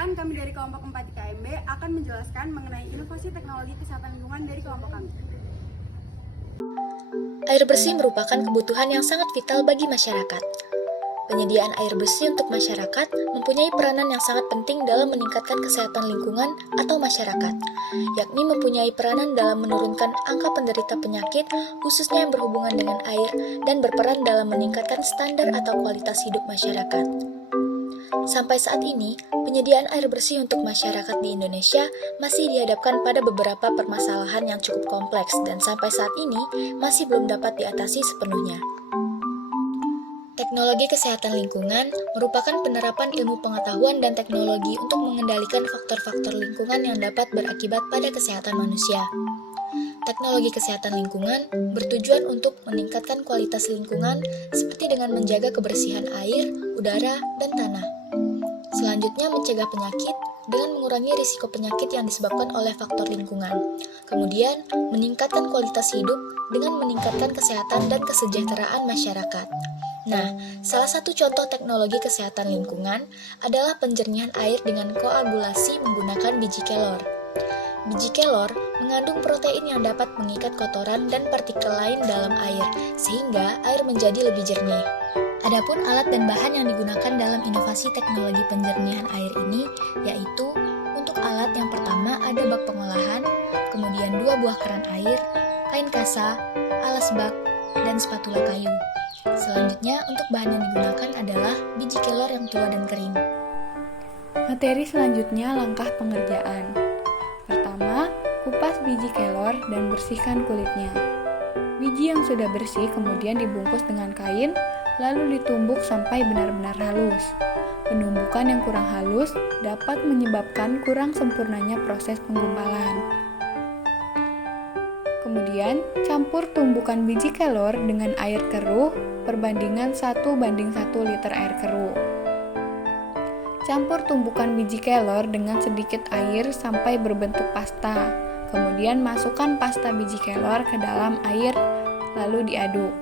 Perkenalkan, kami dari kelompok 4 IKMB akan menjelaskan mengenai inovasi teknologi kesehatan lingkungan dari kelompok kami. Air bersih merupakan kebutuhan yang sangat vital bagi masyarakat. Penyediaan air bersih untuk masyarakat mempunyai peranan yang sangat penting dalam meningkatkan kesehatan lingkungan atau masyarakat, yakni mempunyai peranan dalam menurunkan angka penderita penyakit, khususnya yang berhubungan dengan air, dan berperan dalam meningkatkan standar atau kualitas hidup masyarakat. Sampai saat ini, penyediaan air bersih untuk masyarakat di Indonesia masih dihadapkan pada beberapa permasalahan yang cukup kompleks dan sampai saat ini masih belum dapat diatasi sepenuhnya. Teknologi kesehatan lingkungan merupakan penerapan ilmu pengetahuan dan teknologi untuk mengendalikan faktor-faktor lingkungan yang dapat berakibat pada kesehatan manusia. Teknologi kesehatan lingkungan bertujuan untuk meningkatkan kualitas lingkungan seperti dengan menjaga kebersihan air, udara, dan tanah. Selanjutnya, mencegah penyakit dengan mengurangi risiko penyakit yang disebabkan oleh faktor lingkungan. Kemudian, meningkatkan kualitas hidup dengan meningkatkan kesehatan dan kesejahteraan masyarakat. Nah, salah satu contoh teknologi kesehatan lingkungan adalah penjernihan air dengan koagulasi menggunakan biji kelor. Biji kelor mengandung protein yang dapat mengikat kotoran dan partikel lain dalam air, sehingga air menjadi lebih jernih. Adapun alat dan bahan yang digunakan dalam inovasi teknologi penjernihan air ini, yaitu untuk alat yang pertama ada bak pengolahan, kemudian 2 buah keran air, kain kasa, alas bak, dan spatula kayu. Selanjutnya, untuk bahan yang digunakan adalah biji kelor yang tua dan kering. Materi selanjutnya langkah pengerjaan. Pertama, kupas biji kelor dan bersihkan kulitnya. Biji yang sudah bersih kemudian dibungkus dengan kain, lalu ditumbuk sampai benar-benar halus. Penumbukan yang kurang halus dapat menyebabkan kurang sempurnanya proses penggumpalan. Kemudian, campur tumbukan biji kelor dengan air keruh perbandingan 1:1 liter air keruh. Campur tumbukan biji kelor dengan sedikit air sampai berbentuk pasta. Kemudian masukkan pasta biji kelor ke dalam air, lalu diaduk.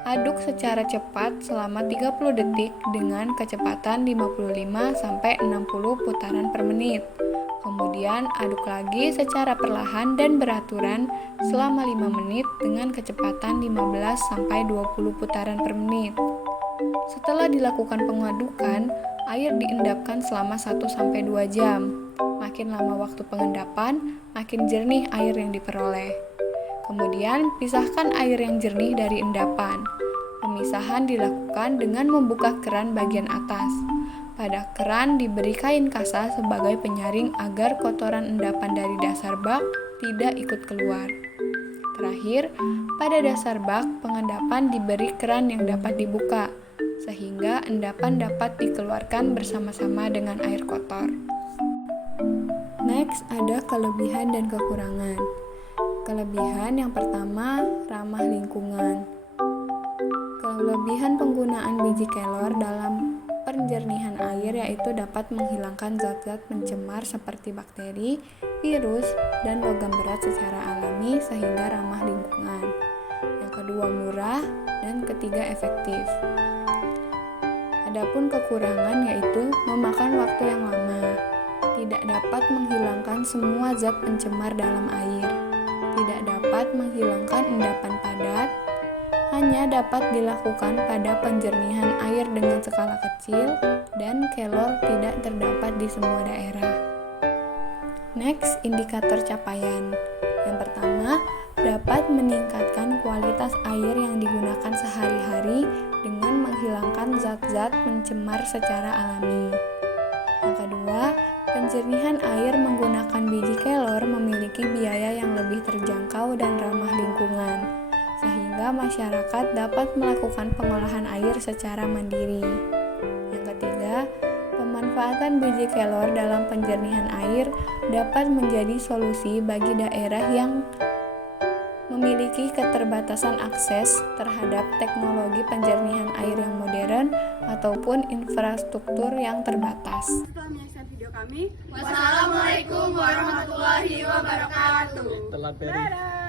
Aduk secara cepat selama 30 detik dengan kecepatan 55-60 putaran per menit. Kemudian aduk lagi secara perlahan dan beraturan selama 5 menit dengan kecepatan 15-20 putaran per menit. Setelah dilakukan pengadukan, air diendapkan selama 1-2 jam. Makin lama waktu pengendapan, makin jernih air yang diperoleh. Kemudian, pisahkan air yang jernih dari endapan. Pemisahan dilakukan dengan membuka keran bagian atas. Pada keran diberi kain kasa sebagai penyaring agar kotoran endapan dari dasar bak tidak ikut keluar. Terakhir, pada dasar bak pengendapan diberi keran yang dapat dibuka, sehingga endapan dapat dikeluarkan bersama-sama dengan air kotor. Next, ada kelebihan dan kekurangan. Kelebihan yang pertama, ramah lingkungan. Kelebihan penggunaan biji kelor dalam penjernihan air yaitu dapat menghilangkan zat-zat pencemar seperti bakteri, virus, dan logam berat secara alami sehingga ramah lingkungan. Yang kedua, murah, dan ketiga, efektif. Adapun kekurangan yaitu memakan waktu yang lama, tidak dapat menghilangkan semua zat pencemar dalam air, tidak dapat menghilangkan endapan padat, hanya dapat dilakukan pada penjernihan air dengan skala kecil dan kelor tidak terdapat di semua daerah. Next, indikator capaian. Yang pertama, dapat meningkatkan kualitas air yang digunakan sehari-hari dengan menghilangkan zat-zat pencemar secara alami. Yang kedua, penjernihan air menggunakan biji kelor memiliki biaya yang lebih terjangkau dan ramah lingkungan, sehingga masyarakat dapat melakukan pengolahan air secara mandiri. Yang ketiga, pemanfaatan biji kelor dalam penjernihan air dapat menjadi solusi bagi daerah yang memiliki keterbatasan akses terhadap teknologi penjernihan air yang modern ataupun infrastruktur yang terbatas. Setelah menyaksikan video kami, Wassalamualaikum warahmatullahi wabarakatuh. dadah!